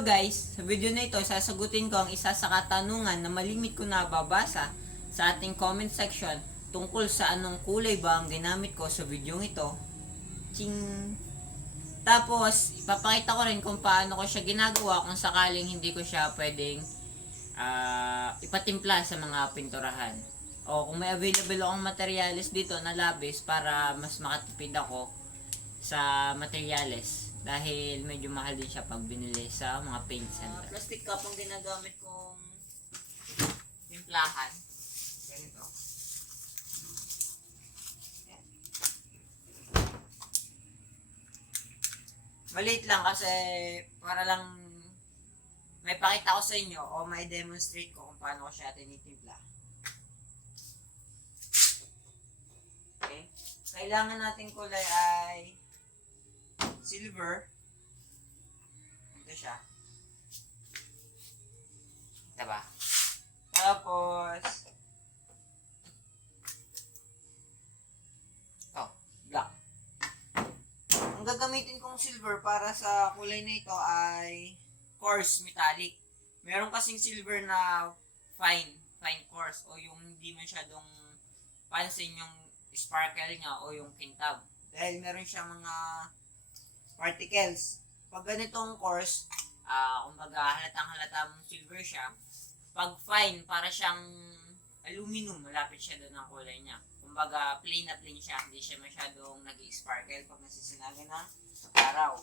Hello guys! Sa video na ito, sasagutin ko ang isa sa katanungan na malimit ko nababasa sa ating comment section tungkol sa anong kulay ba ang ginamit ko sa video ito. Ching! Tapos, ipapakita ko rin kung paano ko siya ginagawa kung sakaling hindi ko siya pwedeng ipatimpla sa mga pinturahan. O kung may available akong materials dito na labis para mas makatipid ako sa materials. Dahil medyo mahal din siya pag binili sa mga paint center. Plastic cup ang ginagamit kong timplahan. Ganito. Ayan. Maliit lang kasi para lang may pakita ko sa inyo o may demonstrate ko kung paano ko siya tinitimpla. Okay? Kailangan nating kulay ay silver. Ito siya. Diba? Tapos ito, black. Ang gagamitin kong silver para sa kulay na ito ay coarse metallic. Meron kasing silver na fine coarse o yung hindi masyadong pansin yung sparkle niya o yung kintab. Dahil meron siyang mga particles. Pag ganitong coarse, kumbaga halatang-halata mong silver siya. Pag fine, para siyang aluminum, malapit siya doon ang kulay niya. Kumbaga plain na plain siya, hindi siya masyadong nag-sparkle pag nasisinaga ng araw.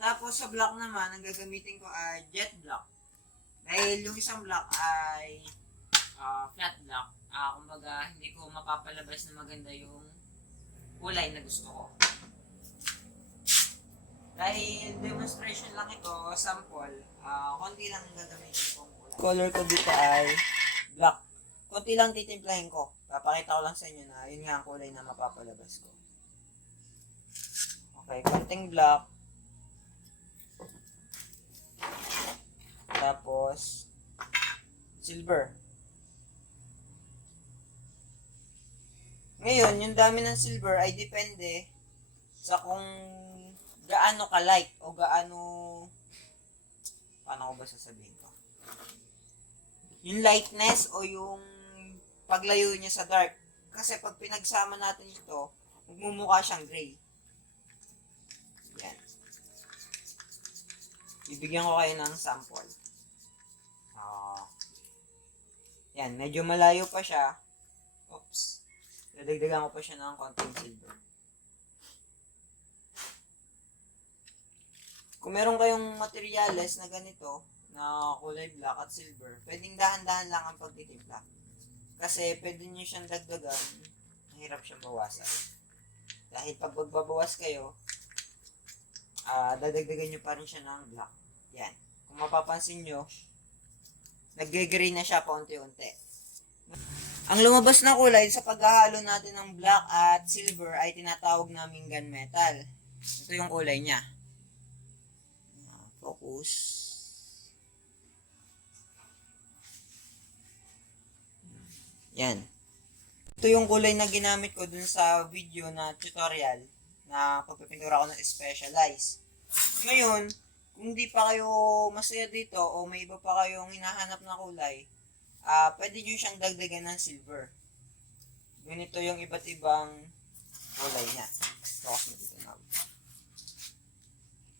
Tapos sa black naman, ang gagamitin ko ay jet black. Dahil yung isang black ay flat black. Kumbaga hindi ko mapapalabas na maganda yung kulay na gusto ko. Dahil demonstration lang ito, sample, konti lang gagamitin kong kulay. Color ko dito ay black. Konti lang titimplahin ko. Papakita ko lang sa inyo na yun nga ang kulay na mapapalabas ko. Okay, konting black. Tapos, silver. Ngayon, yung dami ng silver ay depende sa kung gaano ka-light o gaano, paano ko ba sasabihin ko? Yung lightness o yung paglayo niya sa dark. Kasi pag pinagsama natin ito, magmumukha siyang gray. Yan. Bibigyan ko kayo ng sample. Yan, medyo malayo pa siya. Oops. Dadagdagan ko pa siya ng konting silver. Kung meron kayong materyales na ganito, na kulay black at silver, pwedeng dahan-dahan lang ang pagtitimpla. Kasi pwede nyo siyang dagdagan, mahirap siyang bawasan. Dahil pag magbabawas kayo, dadagdagan nyo pa rin siya ng black. Yan. Kung mapapansin nyo, nag-green na siya paunti-unti. Ang lumabas na kulay sa paghahalo natin ng black at silver ay tinatawag naming gunmetal. Ito yung kulay niya. Focus. Yan. Ito yung kulay na ginamit ko dun sa video na tutorial na pagpipintura ko ng specialize. Ngayon, kung di pa kayo masaya dito o may iba pa kayong hinahanap na kulay, pwede nyo siyang dagdagan ng silver. Ganito yung iba't ibang kulay niya. Focus mo dito na.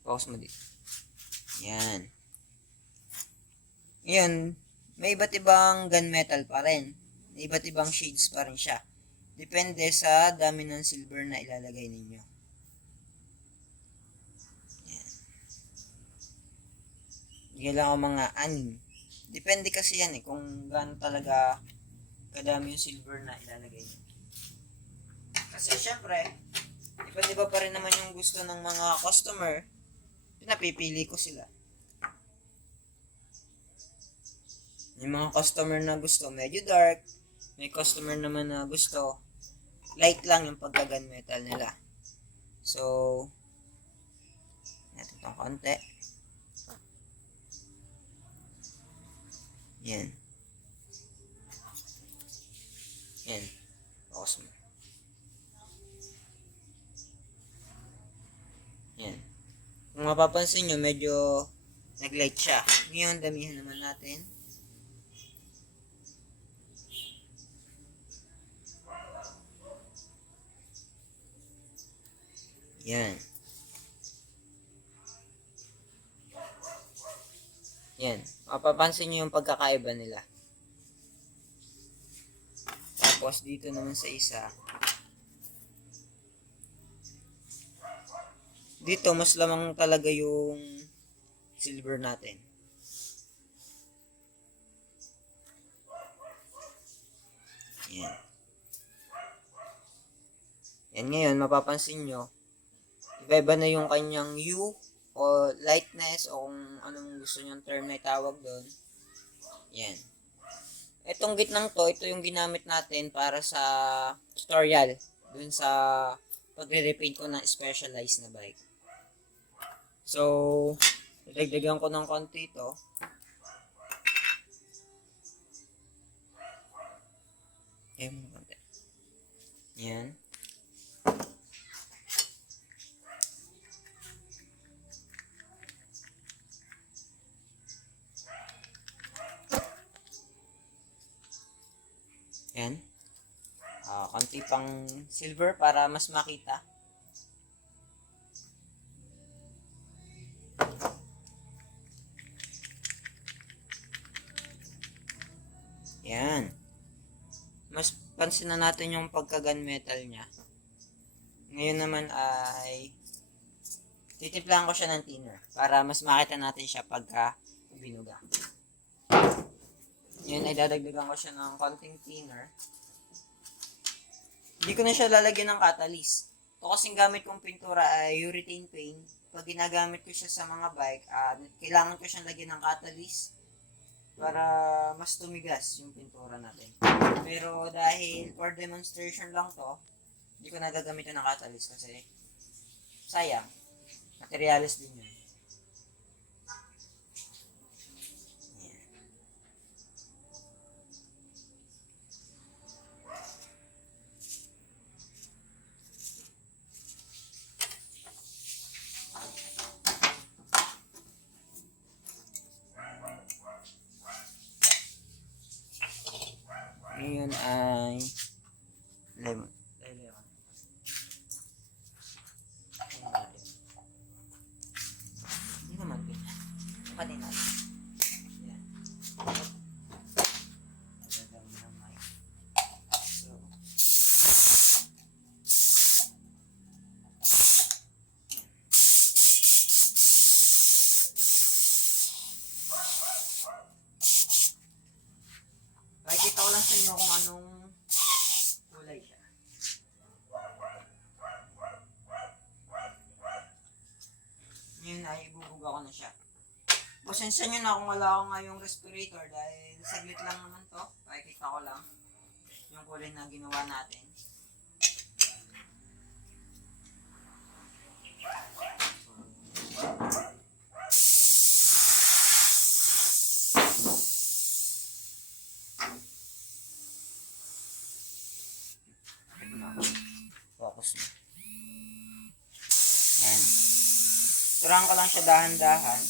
Focus mo dito. Yan. Ngayon, may iba't ibang gunmetal pa rin. May iba't ibang shades pa rin siya. Depende sa dami ng silver na ilalagay ninyo. Yan. Bigyan lang ako mga 6. Depende kasi yan kung gaano talaga kadami yung silver na ilalagay nyo. Kasi syempre, iba-iba pa rin naman yung gusto ng mga customer. Pinapipili ko sila. Yung mga customer na gusto medyo dark, may customer naman na gusto light lang yung pagka-gunmetal nila. So, natin itong konti. Yan. Yan. Focus mo. Yan. Kung mapapansin nyo, medyo Nag-light siya. Ngayon, damihan naman natin. Yan. Yan. Mapapansin nyo yung pagkakaiba nila. Tapos, dito naman sa isa. Dito, mas lamang talaga yung silver natin. Yan. Yan ngayon, mapapansin nyo, iba-iba na yung kanyang hue o lightness o kung anong gusto nyong term na itawag doon. Yan. Itong gitnang to, ito yung ginamit natin para sa tutorial dun sa pagre-repaint ko ng specialized na bike. So, dagdagan ko ng konti ito. Yan. Yan. Konti pang silver para mas makita. Yan. Mas pansin na natin yung pagka-gunmetal niya. Ngayon naman ay titimplahan ko siya ng thinner para mas makita natin siya pagka binuga. Yan ay dadagdagan ko siya ng konting thinner. Hindi ko na siya lalagyan ng catalyst. Ito kasing gamit kong pintura ay urethane paint. Pag ginagamit ko siya sa mga bike, kailangan ko siyang lagyan ng catalyst para mas tumigas yung pintura natin. Pero dahil for demonstration lang to, hindi ko nagagamitin ng catalyst kasi sayang. Materialis din yun. Ngayon ay lemon. Hindi naman din. Pati natin. Yan. Pakikita ko lang sa inyo kung anong kulay siya. Ngayon ay ibubuga ko na siya. Pasensya nyo na kung wala ako ngayong respirator dahil saglit lang naman to. Pakikita ko lang yung kulay na ginawa natin. Focus mo. Yan. Turahan ko lang siya dahan-dahan.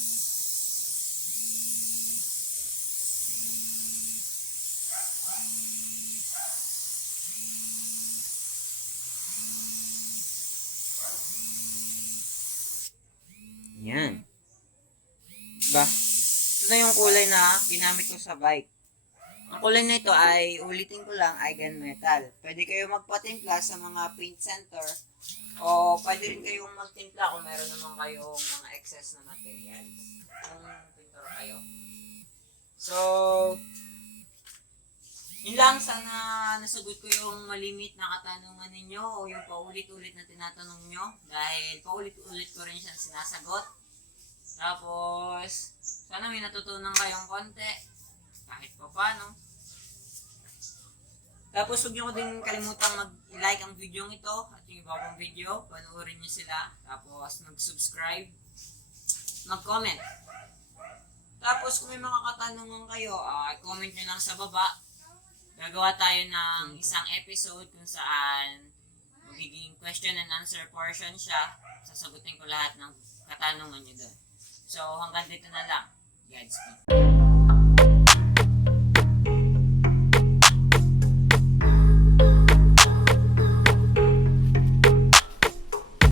Yan. Diba? Ito na yung kulay na ginamit ko sa bike. Ang kulay na ito ay, ulitin ko lang, ay gunmetal. Pwede kayo magpatimpla sa mga paint center o pwede rin kayong magtimpla kung meron naman kayong mga excess na materials. Kung pintor kayo. So, yun lang. Sana nasagot ko yung malimit na katanungan ninyo o yung paulit-ulit na tinatanong nyo dahil paulit-ulit ko rin siya sinasagot. Tapos, sana may natutunan kayong konti. Kahit pa paano. Tapos huwag nyo ko din kalimutang mag-like ang video ito at yung iba pang video. Panoorin nyo sila. Tapos mag-subscribe. Mag-comment. Tapos kung may mga katanungan kayo, comment nyo lang sa baba. Gagawa tayo ng isang episode kung saan magiging question and answer portion siya. Sasagutin ko lahat ng katanungan nyo doon. So, hanggang dito na lang. GodSpees.